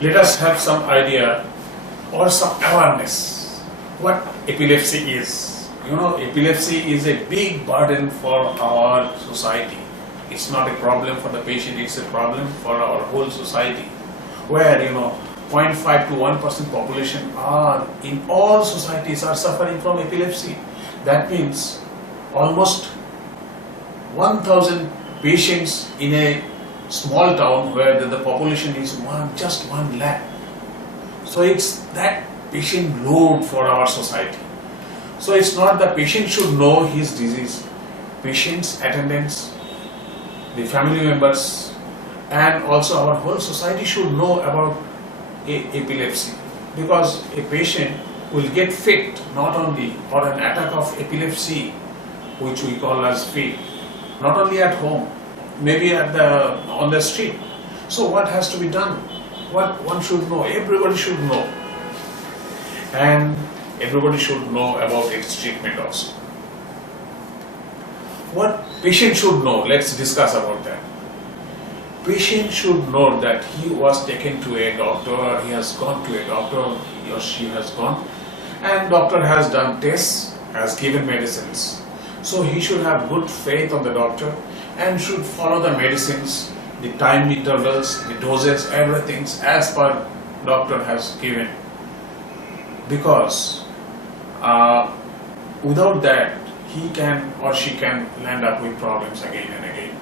let us have some idea or some awareness what epilepsy is. Epilepsy is a big burden for our society. It's not a problem for the patient, it's a problem for our whole society, where 0.5 to 1% population are in all societies are suffering from epilepsy. That means almost 1,000 patients in a small town where the population is just 1 lakh. So it's that patient load for our society. So it's not the patient should know his disease. Patients, attendants, the family members, and also our whole society should know about epilepsy, because a patient will get fit not only or an attack of epilepsy, which we call as fit, not only at home, maybe on the street. So what has to be done? What one should know, everybody should know, and everybody should know about its treatment also. What patient should know, let's discuss about that. Patient should know that he was taken to a doctor, or he has gone to a doctor, he or she has gone, and doctor has done tests, has given medicines. So he should have good faith on the doctor and should follow the medicines, the time intervals, the doses, everything as per doctor has given. Because without that, he can or she can land up with problems again and again.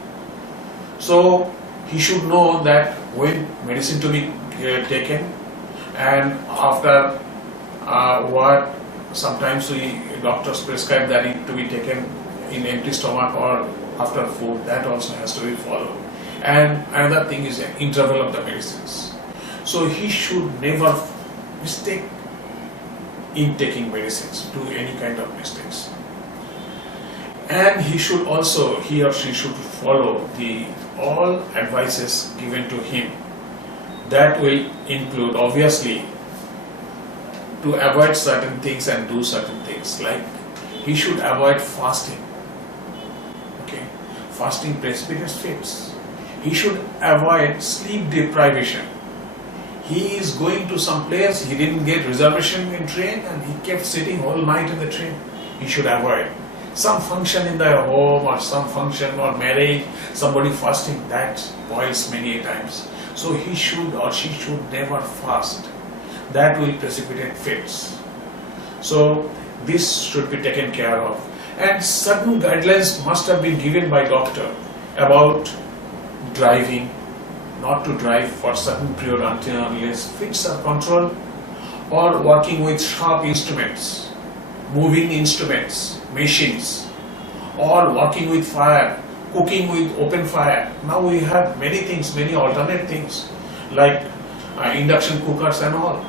So he should know that when medicine to be taken, and after what sometimes doctors prescribe that it to be taken in empty stomach or after food, that also has to be followed. And another thing is the interval of the medicines. So he should never mistake in taking medicines, do any kind of mistakes. And he should also, he or she should follow all advices given to him. That will include obviously to avoid certain things and do certain things, like he should avoid fasting. Okay, fasting precipitates fits. He should avoid sleep deprivation. He is going to some place, he didn't get reservation in train and he kept sitting all night in the train. He should avoid. Some function in their home or some function or marriage, somebody fasting, that spoils many times. So he should or she should never fast. That will precipitate fits. So this should be taken care of. And certain guidelines must have been given by doctor about driving, not to drive for certain period unless fits are controlled, or working with sharp instruments, moving instruments, machines, or working with fire, cooking with open fire. Now we have many things, many alternate things like induction cookers and all,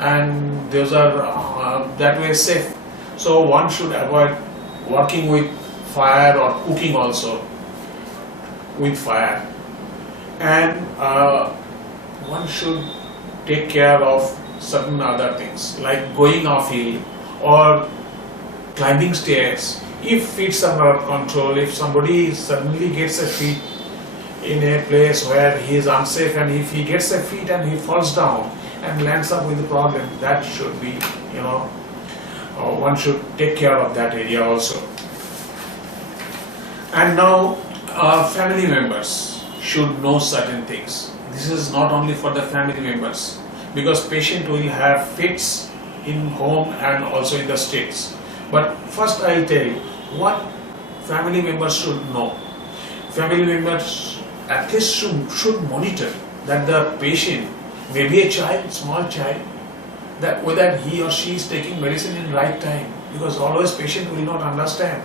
and those are that way safe. So one should avoid working with fire or cooking also with fire, and one should take care of certain other things like going off hill or climbing stairs. If fits are not controlled, if somebody suddenly gets a fit in a place where he is unsafe, and if he gets a fit and he falls down and lands up with a problem, that should be, one should take care of that area also. And now family members should know certain things. This is not only for the family members, because patient will have fits in home and also in the streets. But first I will tell you what family members should know. Family members at least should monitor that the patient, maybe a child, small child, that whether he or she is taking medicine in right time, because always patient will not understand.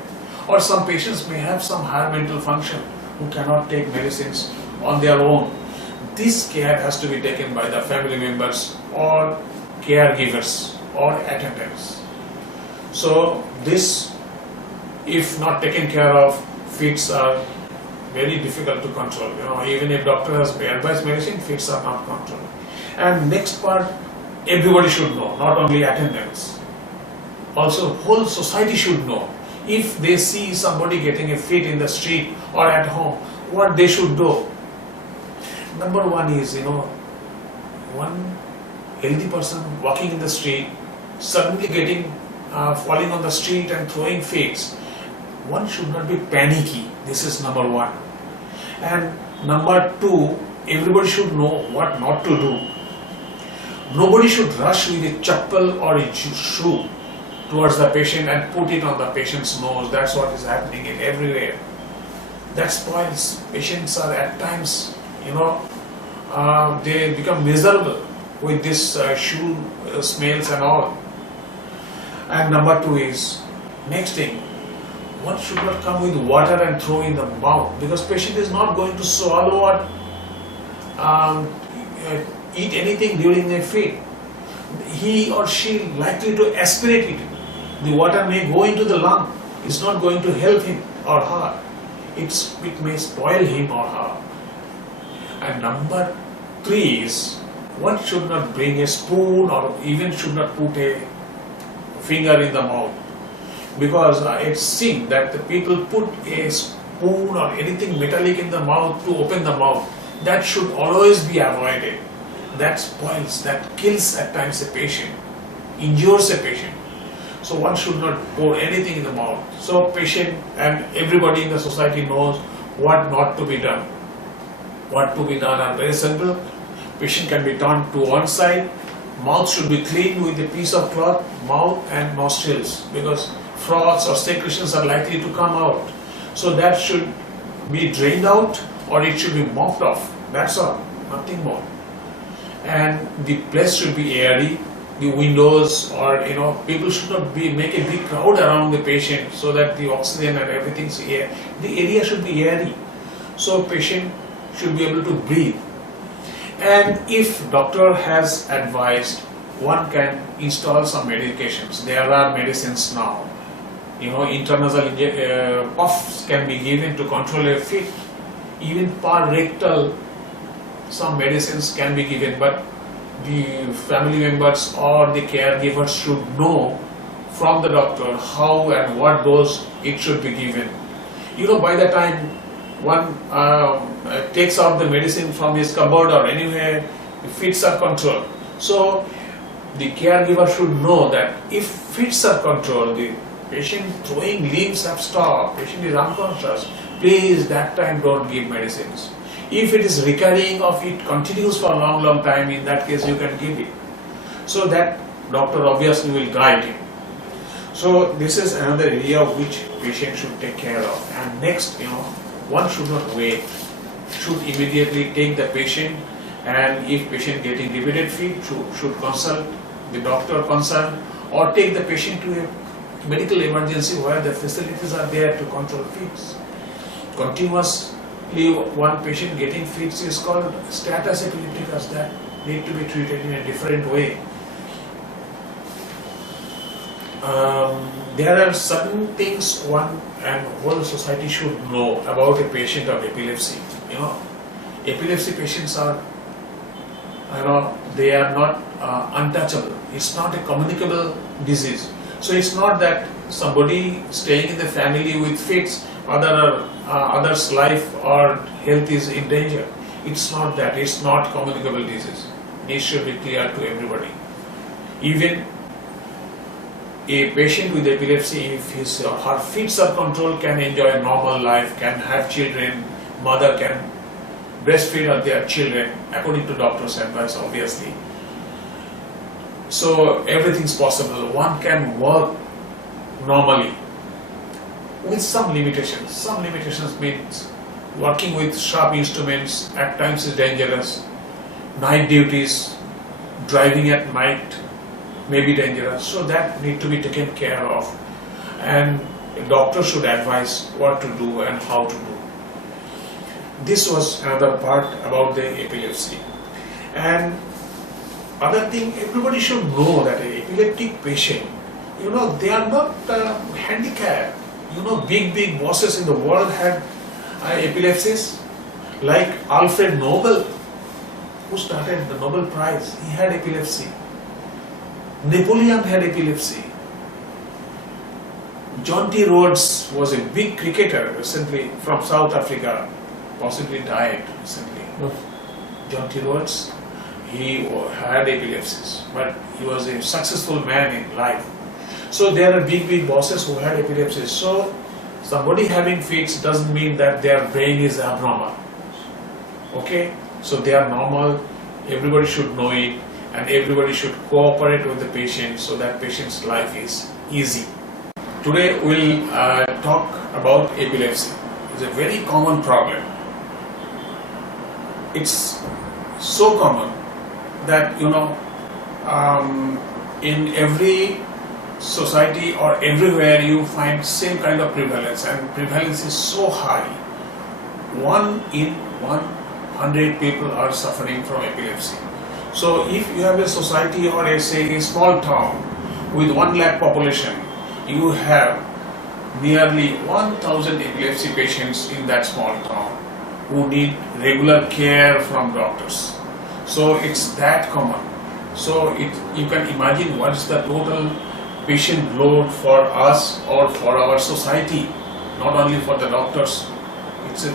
Or some patients may have some higher mental function who cannot take medicines on their own. This care has to be taken by the family members or caregivers or attendants. So this, if not taken care of, fits are very difficult to control. Even if doctor has advised medicine, fits are not controlled. And next part, everybody should know, not only attendants. Also, whole society should know. If they see somebody getting a fit in the street or at home, what they should do. Number one is, one healthy person walking in the street, suddenly falling on the street and throwing fits, one should not be panicky. This is number one. And number two, everybody should know what not to do. Nobody should rush with a chappal or a shoe towards the patient and put it on the patient's nose. That's what is happening everywhere. That spoils. Patients are at times, they become miserable with this shoe smells and all. And number two is, next thing, one should not come with water and throw in the mouth, because patient is not going to swallow or eat anything during a fit. He or she likely to aspirate it. The water may go into the lung. It's not going to help him or her. It may spoil him or her. And number three is, one should not bring a spoon or even should not put a finger in the mouth, because it's seen that the people put a spoon or anything metallic in the mouth to open the mouth. That should always be avoided. That spoils, that kills at times a patient, injures a patient. So one should not pour anything in the mouth. So patient and everybody in the society knows what not to be done. What to be done are very simple. Patient can be turned to one side. Mouth should be cleaned with a piece of cloth, mouth and nostrils, because froths or secretions are likely to come out. So that should be drained out or it should be mopped off. That's all, nothing more. And the place should be airy. The windows or people should not make a big crowd around the patient, so that the oxygen and everything's air. The area should be airy, so patient should be able to breathe. And if doctor has advised, one can install some medications. There are medicines now. Intranasal puffs can be given to control a fit. Even per rectal, some medicines can be given, but the family members or the caregivers should know from the doctor how and what dose it should be given. By the time one takes out the medicine from his cupboard or anywhere, the fits are controlled. So the caregiver should know that if fits are controlled, the patient throwing limbs have stopped, patient is unconscious, please that time don't give medicines. If it is recurring or it continues for a long time, in that case you can give it. So that doctor obviously will guide him. So this is another area which patient should take care of. And next, one should not wait. Should immediately take the patient, and if patient getting repeated fit, should consult the doctor concerned or take the patient to a medical emergency where the facilities are there to control fits. Continuously one patient getting fits is called status epilepticus, that need to be treated in a different way. There are certain things one and whole society should know about a patient of epilepsy. Epilepsy patients are, they are not untouchable. It's not a communicable disease. So it's not that somebody staying in the family with fits, others' life or health is in danger. It's not that. It's not communicable disease. This should be clear to everybody. Even a patient with epilepsy, if his or her fits are controlled, can enjoy a normal life, can have children, mother can breastfeed their children according to doctor's advice, obviously. So everything's possible. One can work normally with some limitations. Some limitations means working with sharp instruments at times is dangerous. Night duties, driving at night may be dangerous. So that need to be taken care of. And a doctor should advise what to do and how to do. This was another part about the epilepsy. And other thing, everybody should know that an epileptic patient, they are not handicapped. Big bosses in the world had epilepsies, like Alfred Nobel, who started the Nobel Prize. He had epilepsy. Napoleon had epilepsy. John T. Rhodes was a big cricketer recently from South Africa, possibly died recently. John T. Rhodes, he had epilepsy, but he was a successful man in life. So there are big bosses who had epilepsy. So somebody having fits doesn't mean that their brain is abnormal. Okay, so they are normal. Everybody should know it, and everybody should cooperate with the patient so that patient's life is easy. Today we'll talk about epilepsy. It's a very common problem. It's so common that in every society or everywhere you find same kind of prevalence, and prevalence is so high. 1 in 100 people are suffering from epilepsy. So if you have a society or a small town with 1 lakh population, you have nearly 1,000 epilepsy patients in that small town who need regular care from doctors. So it's that common. So you can imagine what's the total patient load for us or for our society, not only for the doctors. It's a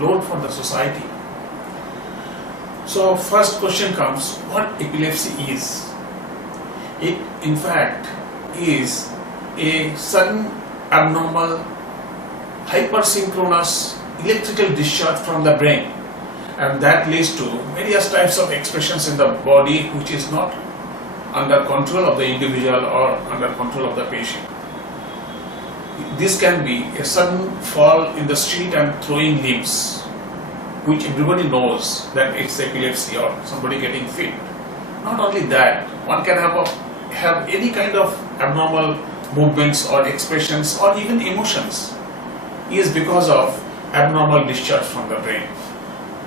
load for the society. So first question comes, what epilepsy is? It in fact is a sudden abnormal hypersynchronous electrical discharge from the brain, and that leads to various types of expressions in the body which is not under control of the individual or under control of the patient. This can be a sudden fall in the street and throwing limbs, which everybody knows that it's epilepsy or somebody getting fit. Not only that, one can have any kind of abnormal movements or expressions or even emotions is because of abnormal discharge from the brain.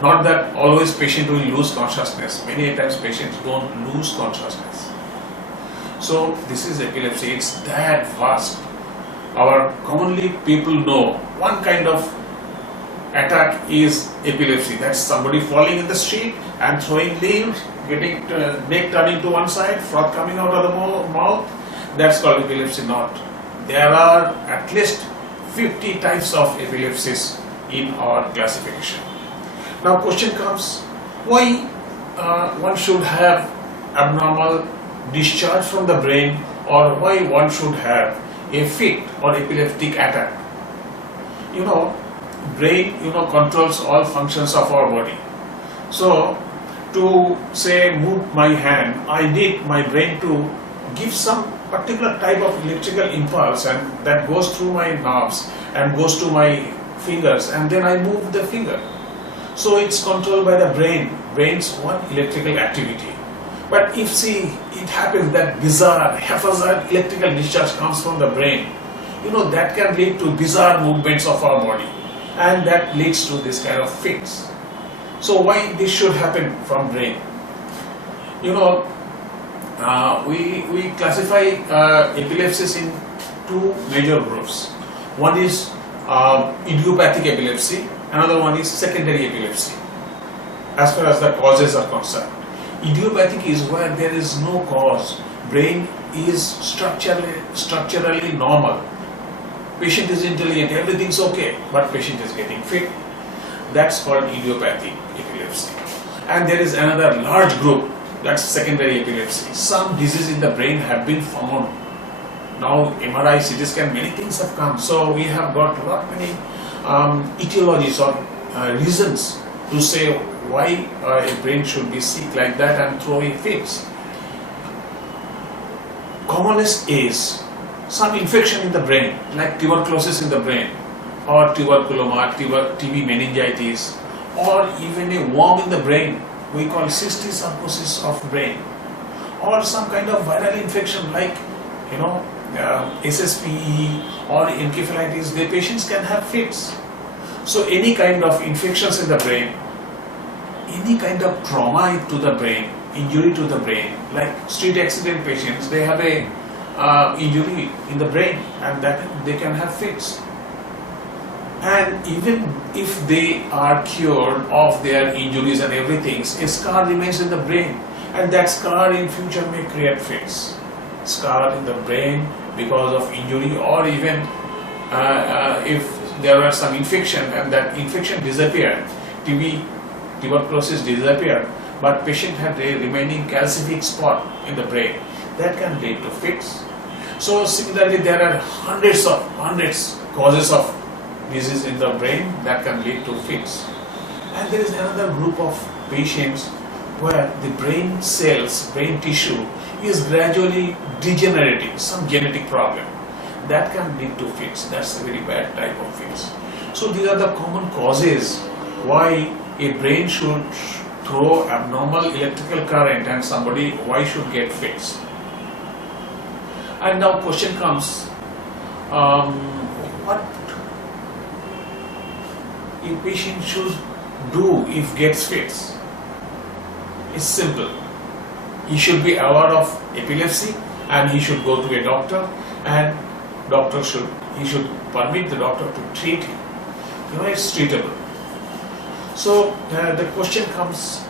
Not that always patient will lose consciousness. Many times patients don't lose consciousness. So this is epilepsy. It's that vast. Commonly people know one kind of attack is epilepsy. That's somebody falling in the street and throwing limbs, getting neck turning to one side, froth coming out of the mouth. That's called epilepsy. Not. There are at least 50 types of epilepsies in our classification. Now question comes, why one should have abnormal discharge from the brain, or why one should have a fit or epileptic attack? Brain controls all functions of our body. So to say move my hand, I need my brain to give some particular type of electrical impulse, and that goes through my nerves and goes to my fingers, and then I move the finger. So it's controlled by the brain's one electrical activity. But if it happens that bizarre, haphazard electrical discharge comes from the brain, that can lead to bizarre movements of our body, and that leads to this kind of fits. So why this should happen from brain? We classify epilepsies in 2 major groups. One is idiopathic epilepsy, another one is secondary epilepsy, as far as the causes are concerned. Idiopathic is where there is no cause. Brain is structurally normal. Patient is intelligent, everything's okay, but patient is getting fit. That's called idiopathic epilepsy. And there is another large group, that's secondary epilepsy. Some disease in the brain have been found. Now MRI, CT scan, many things have come. So we have got many etiologies or reasons to say why a brain should be sick like that and throwing fits. Commonest is some infection in the brain, like tuberculosis in the brain, or tuberculoma, TB meningitis, or even a worm in the brain we call cystosarcosis of brain, or some kind of viral infection like SSPE or encephalitis. The patients can have fits. So any kind of infections in the brain, any kind of trauma to the brain, injury to the brain, like street accident patients, they have a injury in the brain, and that they can have fits. And even if they are cured of their injuries and everything, a scar remains in the brain, and that scar in future may create fits. Scar in the brain because of injury, or even if there was some infection and that infection disappeared, TB tuberculosis disappeared, but patient had a remaining calcific spot in the brain. That can lead to fits. So similarly, there are hundreds causes of disease in the brain that can lead to fits. And there is another group of patients where the brain cells, brain tissue is gradually degenerating, some genetic problem. That can lead to fits. That's a very bad type of fits. So these are the common causes why a brain should throw abnormal electrical current and somebody why should get fits. And now question comes, what a patient should do if gets fits? It's simple. He should be aware of epilepsy and he should go to a doctor, and he should permit the doctor to treat him. It's treatable. So the question comes,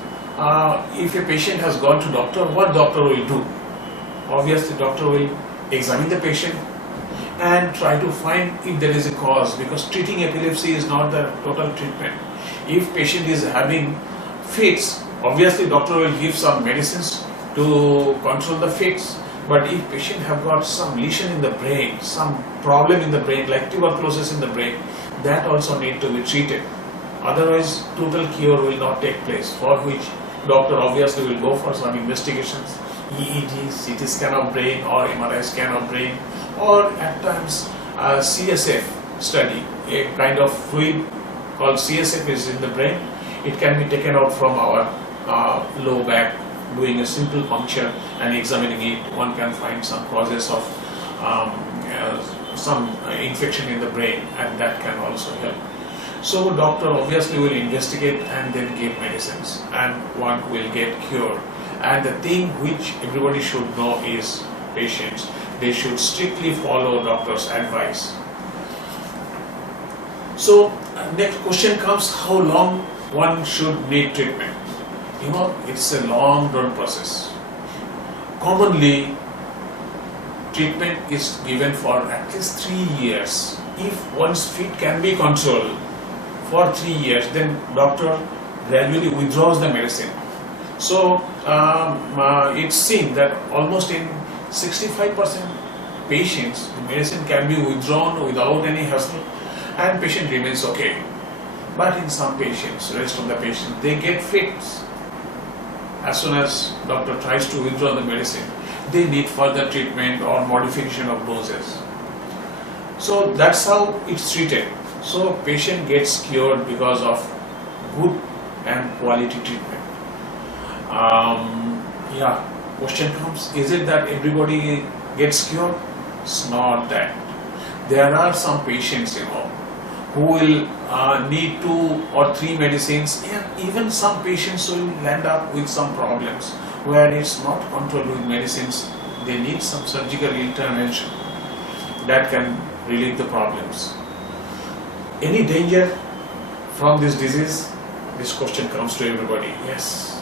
if a patient has gone to doctor, what doctor will do? Obviously, doctor will examine the patient and try to find if there is a cause, because treating epilepsy is not the total treatment. If patient is having fits, obviously doctor will give some medicines to control the fits. But if patient have got some lesion in the brain, some problem in the brain like tuberculosis in the brain, that also need to be treated. Otherwise, total cure will not take place, for which doctor obviously will go for some investigations, EEG, CT scan of brain or MRI scan of brain, or at times CSF study, a kind of fluid called CSF is in the brain. It can be taken out from our low back, doing a simple puncture and examining it. One can find some causes of some infection in the brain, and that can also help. So doctor obviously will investigate and then give medicines, and one will get cured. And the thing which everybody should know is patients, they should strictly follow doctor's advice. So next question comes, how long one should need treatment? It's a long run process. Commonly, treatment is given for at least 3 years. If one's fit can be controlled for 3 years, then doctor gradually withdraws the medicine. So it's seen that almost in 65% patients, the medicine can be withdrawn without any hassle and patient remains okay. But in some patients, rest of the patients, they get fits. As soon as doctor tries to withdraw the medicine, they need further treatment or modification of doses. So that's how it's treated. So patient gets cured because of good and quality treatment. Question comes, is it that everybody gets cured? It's not that. There are some patients, who will need 2 or 3 medicines, and even some patients will land up with some problems where it's not controlled with medicines. They need some surgical intervention that can relieve the problems. Any danger from this disease? This question comes to everybody. Yes.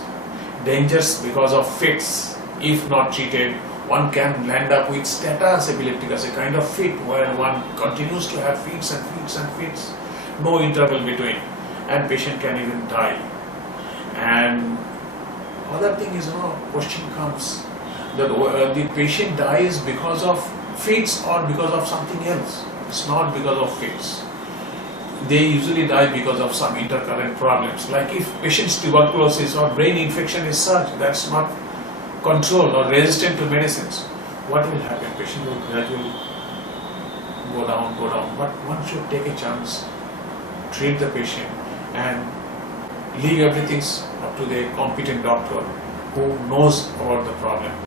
Dangers because of fits. If not treated, one can land up with status epilepticus, a kind of fit where one continues to have fits and fits and fits, no interval between, and patient can even die. And other thing is, question comes that the patient dies because of fits or because of something else. It's not because of fits. They usually die because of some intercurrent problems. Like if patient's tuberculosis or brain infection is such that's not controlled or resistant to medicines, what will happen? Patient will gradually go down. But one should take a chance, treat the patient, and leave everything up to the competent doctor who knows about the problem.